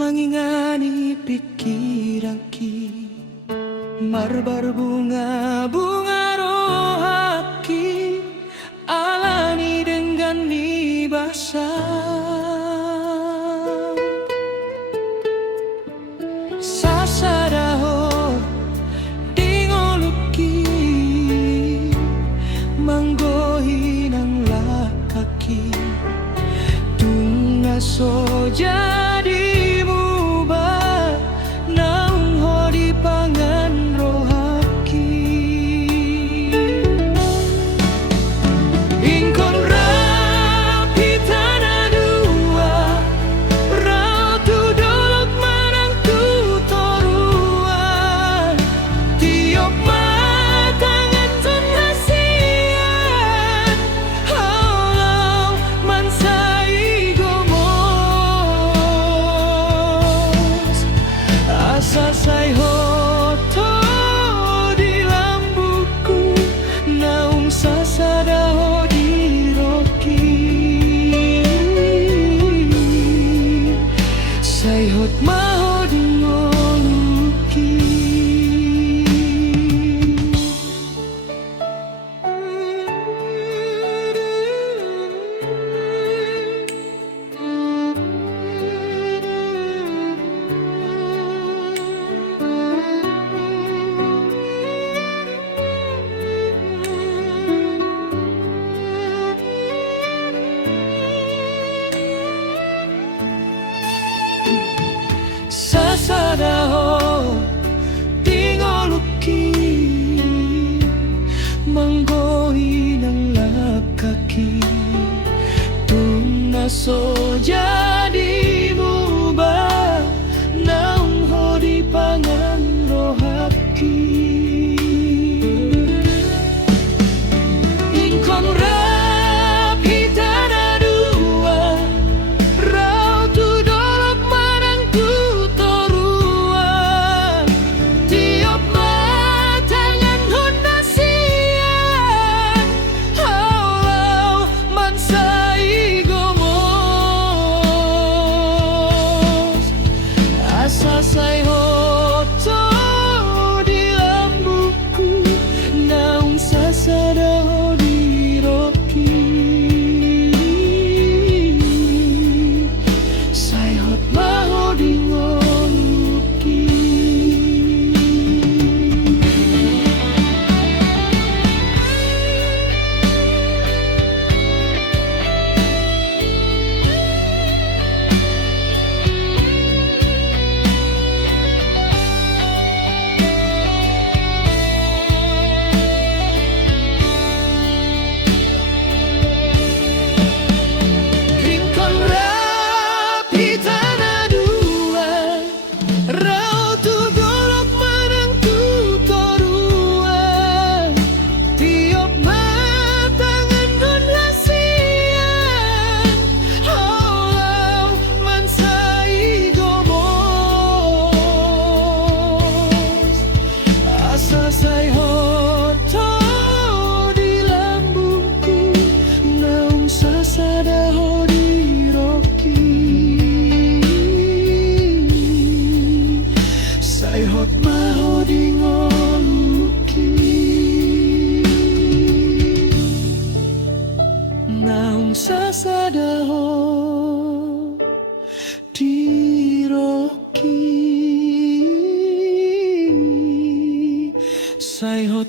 mangingani pikiranki marbar bunga-bunga rohaki alani dengan basah sasaraho dingoluki manggohi nang lakaki tunga soja Sasai hoto di lambuku naung sasada ho di roki sai hot maho di ngoluki sasadaho tingoluki manggohi nang lakaki tuna so jadi mubah naung hodi pangan rohaki ingkon sasai hoto di lambuku naung sasada ho di roki sai hot maho di ngoluki sasai hoto di lambuku naung sasada ho di roki sai hot maho di ngoluki naung sasada ho di roki sai hot